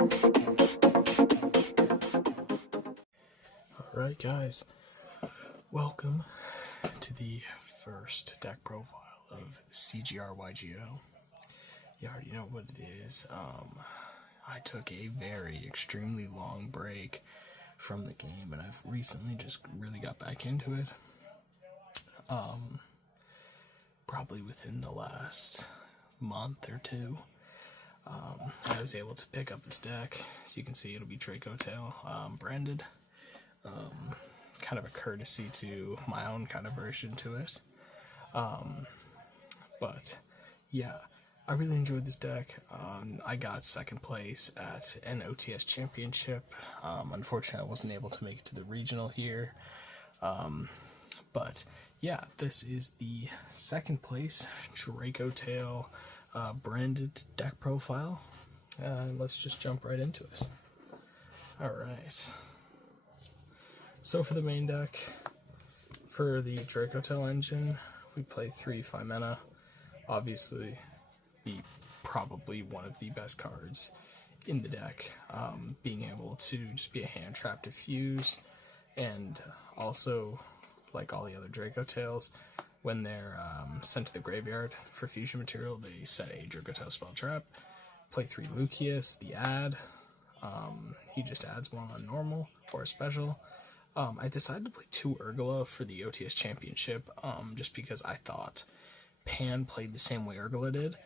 Alright guys, welcome to the first deck profile of CGR YGO. You already know what it is. I took a extremely long break from the game, and I've recently just really got back into it. Probably within the last month or two. I was able to pick up this deck. As you can see, it'll be Dracotail branded. Kind of a courtesy to my own kind of version to it. But yeah, I really enjoyed this deck. I got second place at an OTS championship. Unfortunately, I wasn't able to make it to the regional here. But yeah, this is the second place Dracotail branded deck profile. Let's just jump right into it. Alright. So for the main deck, for the Dracotail engine, we play 3 5-mana. Obviously, probably one of the best cards in the deck. Being able to just be a hand trap to fuse, and also, like all the other Dracotails, when they're sent to the graveyard for fusion material, they set a Dracotail spell trap. Play 3 Lucius, the add. He just adds 1 on normal or special. I decided to play 2 Urgula for the OTS championship, just because I thought Pan played the same way Urgula did,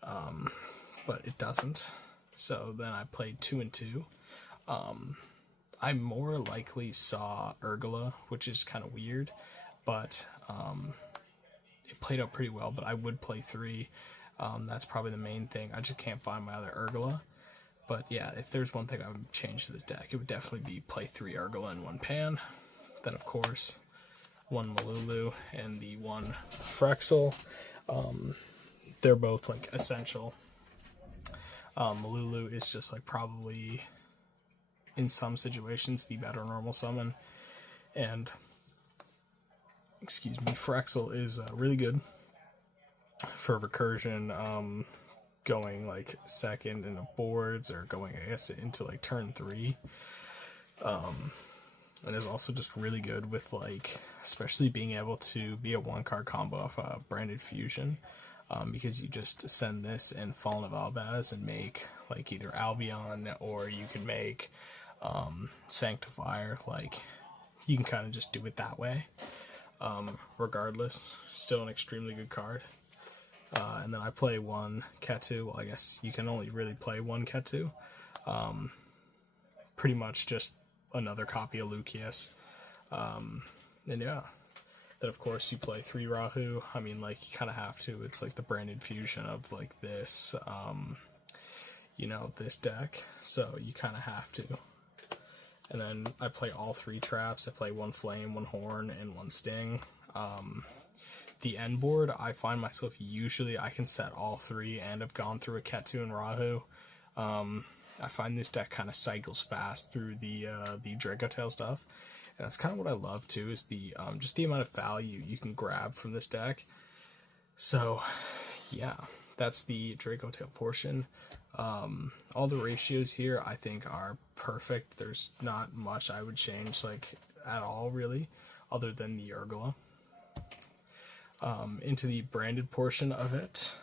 but it doesn't. So then I played 2 and 2. I more likely saw Urgula, which is kind of weird, but it played out pretty well. But I would play 3. That's probably the main thing. I just can't find my other Urgula. But yeah, if there's one thing I would change to this deck, it would definitely be play 3 Urgula and 1 Pan. Then, of course, 1 Malulu and the 1 Frexel. They're both, like, essential. Malulu is just, like, probably, in some situations, the better normal summon. And, excuse me, Frexel is really good for recursion, going like second into boards, or going, I guess, into like turn 3. And is also just really good with, like, especially being able to be a 1-card combo off branded fusion, because you just send this and Fallen of Albaz and make like either Albion, or you can make Sanctifier. Like, you can kind of just do it that way. Regardless, still an extremely good card. And then I play 1 Ketu. Well, I guess you can only really play 1 Ketu. Pretty much just another copy of Lucius. And yeah. Then, of course, you play 3 Rahu. I mean, like, you kind of have to. It's like the branded fusion of, like, this, you know, this deck. So you kind of have to. And then I play all 3 traps. I play 1 Flame, 1 Horn, and 1 Sting. The end board, I find myself usually I can set all 3 and have gone through a Ketu and Rahu. I find this deck kind of cycles fast through the Dracotail stuff, and that's kind of what I love too, is the just the amount of value you can grab from this deck. So yeah, that's the Dracotail portion. All the ratios here I think are perfect. There's not much I would change, like, at all really, other than the Urgula. Into the branded portion of it,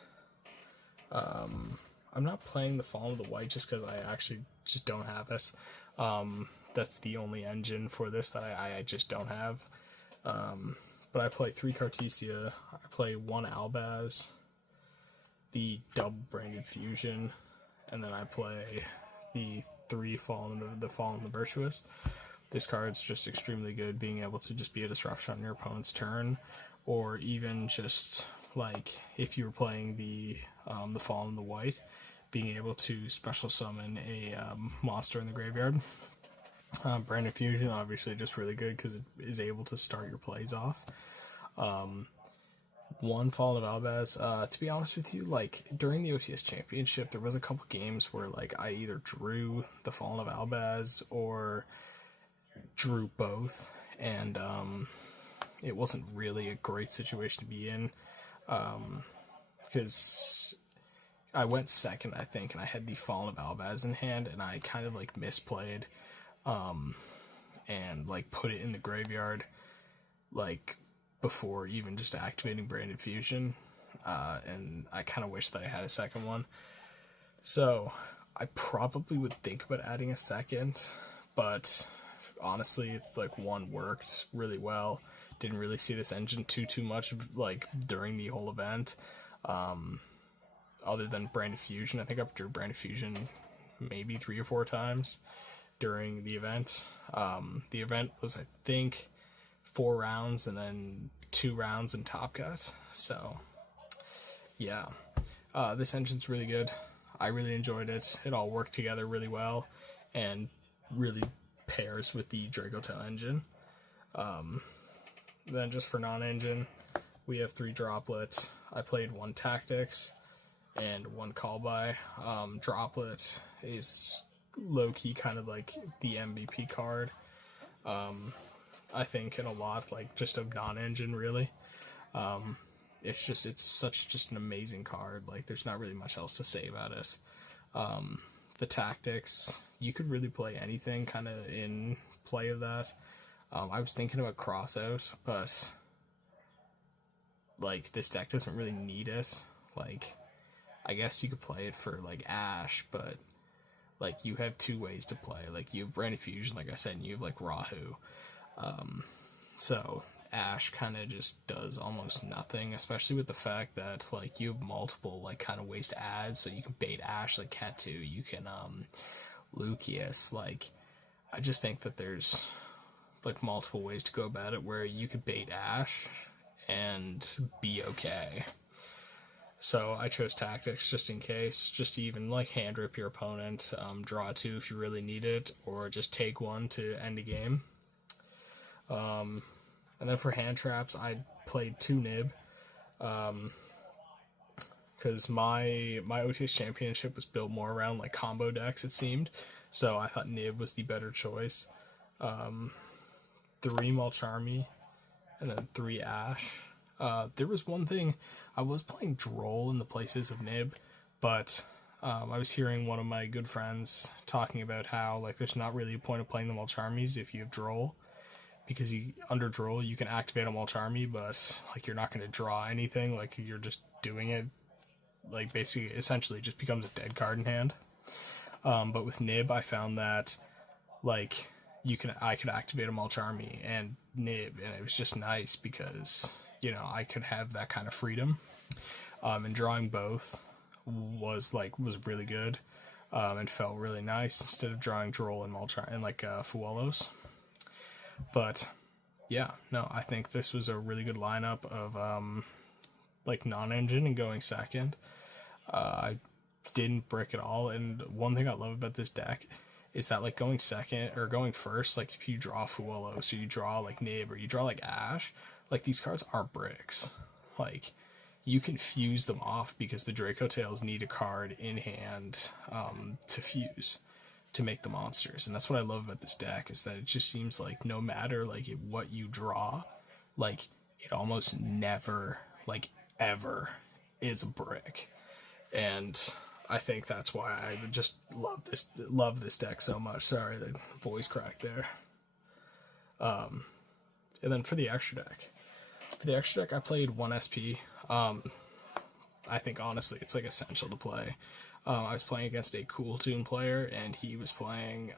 I'm not playing the Fallen of the White just because I actually just don't have it. That's the only engine for this that I just don't have. But I play 3 Cartesia, I play 1 Albaz, the double branded fusion, and then I play the 3 Fallen, the Fallen the Virtuous. This card's just extremely good, being able to just be a disruption on your opponent's turn, or even just, like, if you were playing the Fallen the White, being able to special summon a monster in the graveyard. Branded Fusion, obviously, just really good because it is able to start your plays off. 1 Fallen of Albaz. To be honest with you, like, during the OTS Championship, there was a couple games where, like, I either drew the Fallen of Albaz or drew both, and it wasn't really a great situation to be in, because I went second, I think, and I had the Fallen of Alvaz in hand, and I kind of like misplayed, and like put it in the graveyard, like before even just activating Branded Fusion, and I kind of wish that I had a second one. So I probably would think about adding a second, but honestly, like one worked really well. Didn't really see this engine too much like during the whole event. Other than Branded Fusion, I think I drew Branded Fusion maybe 3 or 4 times during the event. The event was, I think, 4 rounds and then 2 rounds in Top Cut. So, yeah. This engine's really good. I really enjoyed it. It all worked together really well and really pairs with the Dracotail engine. Then just for non-engine, we have 3 droplets. I played 1 Tactics and 1 Call By. Droplet is low-key kind of like the MVP card. I think in a lot like just of non-engine really. It's such just an amazing card. Like there's not really much else to say about it. The Tactics, you could really play anything kind of in play of that. I was thinking about Crossout, but like this deck doesn't really need it. Like I guess you could play it for like Ash, but like you have 2 ways to play. Like you have Branded Fusion, like I said, and you have like Rahu. So Ash kind of just does almost nothing, especially with the fact that like you have multiple like kind of ways to add. So you can bait Ash like Cat 2, you can Lucius. Like I just think that there's like multiple ways to go about it where you could bait Ash and be okay. So I chose Tactics just in case, just to even like hand rip your opponent, draw 2 if you really need it, or just take 1 to end a game. And then for hand traps, I played 2 Nib, because my OTS championship was built more around like combo decks, it seemed. So I thought Nib was the better choice. 3 Malcharmy, and then 3 Ash. There was one thing, I was playing Droll in the places of Nib, but I was hearing one of my good friends talking about how like there's not really a point of playing the Malcharmies if you have Droll, because under Droll you can activate a Malcharmy, but like you're not going to draw anything, like you're just doing it, like basically essentially just becomes a dead card in hand. But with Nib I found that like I could activate a Malcharmy and Nib, and it was just nice because, you know, I could have that kind of freedom. And drawing both was really good, and felt really nice instead of drawing Droll and Malcharmy and like Fuelos. But yeah, no, I think this was a really good lineup of like non-engine and going second. I didn't brick at all, and one thing I love about this deck is that like going second or going first, like if you draw Fuelos, so you draw like Nib or you draw like Ash, like these cards aren't bricks. Like you can fuse them off because the Dracotails need a card in hand to fuse to make the monsters. And that's what I love about this deck, is that it just seems like no matter like what you draw, like it almost never like ever is a brick. And I think that's why I just love this deck so much. Sorry, the voice crack there. And then for the extra deck, I played 1 SP. I think honestly it's like essential to play. I was playing against a Cool Tune player, and he was playing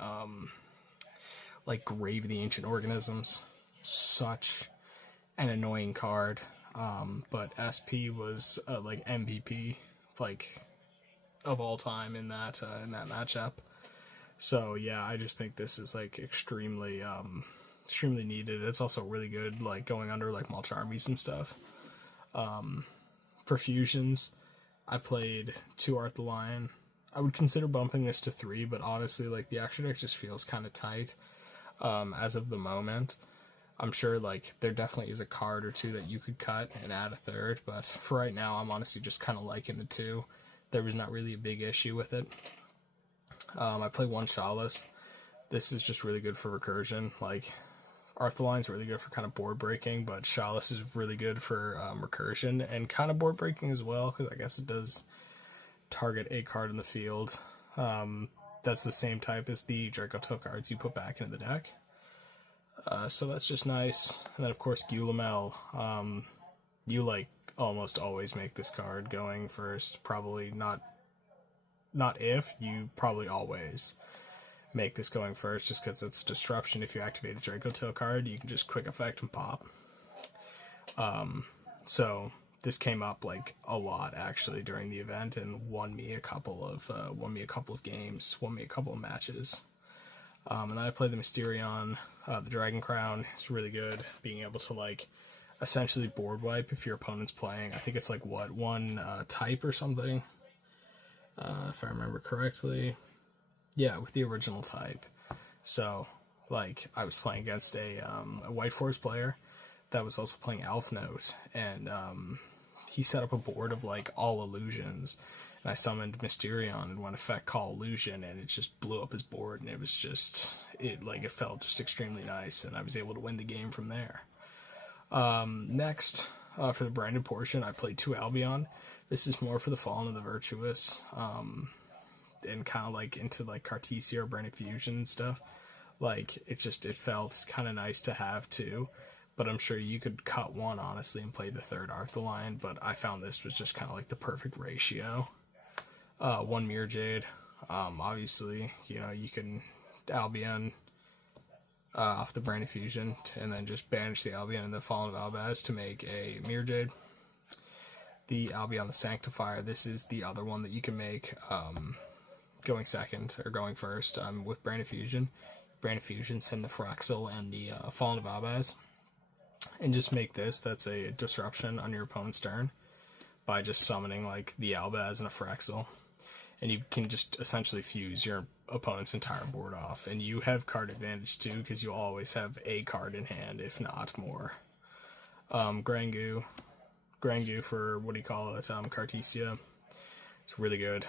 like Grave of the Ancient Organisms. Such an annoying card. But SP was like MVP like of all time in that matchup. So yeah, I just think this is like extremely needed. It's also really good like going under like Malcharmies and stuff. For fusions, I played 2 Art the Lion. I would consider bumping this to 3, but honestly, like the extra deck just feels kind of tight as of the moment. I'm sure like there definitely is a card or 2 that you could cut and add a 3rd, but for right now, I'm honestly just kind of liking the 2. There was not really a big issue with it. I play 1 Chalice. This is just really good for recursion. Like Arthurline's really good for kind of board breaking, but Chalice is really good for recursion and kind of board breaking as well, because I guess it does target a card in the field. That's the same type as the Dracotail cards you put back into the deck. So that's just nice. And then of course yugioh. You like almost always make this card going first. Probably not if, you probably always make this going first, just because it's disruption. If you activate a Dracotail card, you can just quick effect and pop. So this came up like a lot actually during the event and won me a couple of games, won me a couple of matches. And then I played the Mysterion. The Dragon Crown is really good, being able to like essentially board wipe if your opponent's playing. I think it's like what, one type or something, if I remember correctly. Yeah, with the original type. So like I was playing against a White Force player that was also playing Elf Note, and he set up a board of like all illusions, and I summoned Mysterion and went effect call illusion, and it just blew up his board, and it was just, it felt just extremely nice, and I was able to win the game from there. Next, for the branded portion, I played 2 Albion. This is more for the Fallen of the Virtuous, and kind of like into like Cartesia or branded fusion and stuff. Like it felt kind of nice to have 2. But I'm sure you could cut 1, honestly, and play the 3rd Arthalion, but I found this was just kind of like the perfect ratio. 1 Mirror Jade. Obviously, you know, you can Albion off the Branded Fusion, and then just banish the Albion and the Fallen of Albaz to make a Mirror Jade. The Albion the Sanctifier, this is the other one that you can make going second, or going first, with Branded Fusion. Branded Fusion, send the Fraxel and the Fallen of Albaz. And just make this, that's a disruption on your opponent's turn, by just summoning like the Albaz and a Fraxel. And you can just essentially fuse your opponent's entire board off. And you have card advantage too, because you always have a card in hand, if not more. Grangu for, what do you call it, Cartesia. It's really good.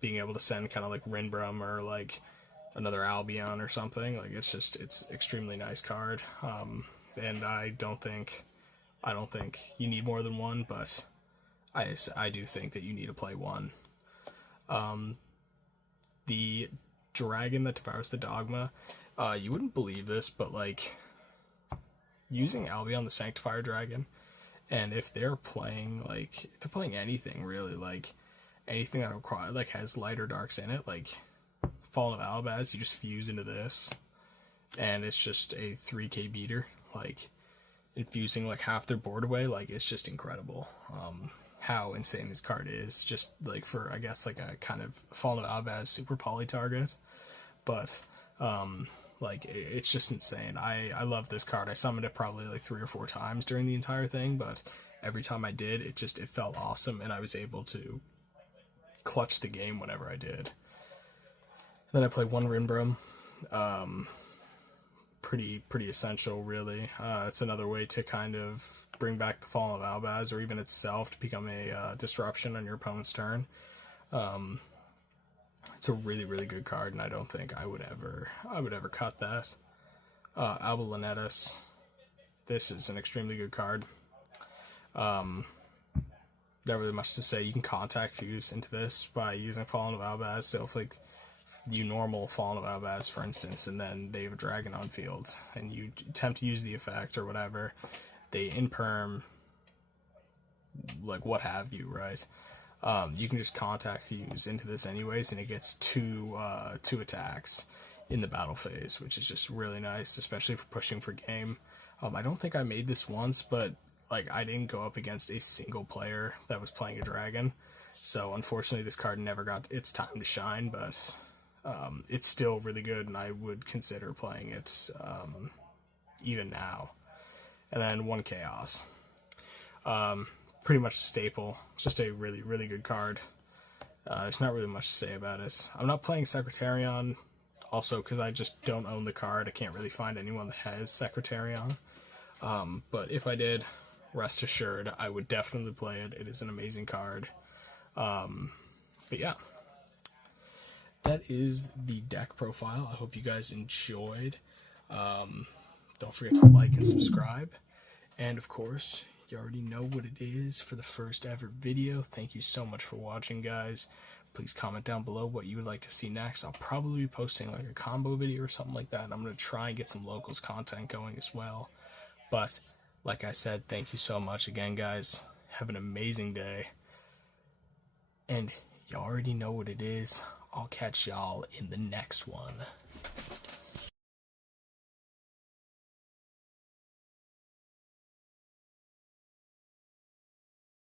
Being able to send kind of like Rinbrum or like another Albion or something, like it's extremely nice card. And I don't think you need more than 1, but I do think that you need to play 1. The dragon that devours the dogma, you wouldn't believe this, but like using Albion the Sanctifier dragon, and if they're playing anything really, like anything that requires like has light or darks in it, like Fallen of Albaz, you just fuse into this, and it's just a 3k beater. Like infusing like half their board away, like it's just incredible how insane this card is, just like for I guess like a kind of Fallen of Albaz super poly target, but like it's just insane. I love this card. I summoned it probably like 3 or 4 times during the entire thing, but every time I did, it felt awesome, and I was able to clutch the game whenever I did. Then I played 1 Rinbrum. Pretty essential, really. It's another way to kind of bring back the Fallen of Albaz, or even itself, to become a disruption on your opponent's turn. It's a really good card, and I don't think I would ever cut that. Alba Lunetus. This is an extremely good card. Not really much to say. You can contact fuse into this by using Fallen of Albaz. So if like you normal Fallen of Albaz, for instance, and then they have a dragon on field, and you attempt to use the effect or whatever, they imperm, like what have you, right? You can just contact fuse into this anyways, and it gets 2 attacks in the battle phase, which is just really nice, especially for pushing for game. I don't think I made this once, but like I didn't go up against a single player that was playing a dragon, so unfortunately this card never got its time to shine, but it's still really good, and I would consider playing it even now. And then 1 Chaos. Pretty much a staple. It's just a really good card. There's not really much to say about it. I'm not playing Secretarion, also because I just don't own the card. I can't really find anyone that has Secretarion. But if I did, rest assured, I would definitely play it. It is an amazing card. But yeah. That is the deck profile. I hope you guys enjoyed. Don't forget to like and subscribe. And of course, you already know what it is for the first ever video. Thank you so much for watching, guys. Please comment down below what you would like to see next. I'll probably be posting like a combo video or something like that. I'm going to try and get some locals content going as well. But like I said, thank you so much again, guys. Have an amazing day. And you already know what it is. I'll catch y'all in the next one.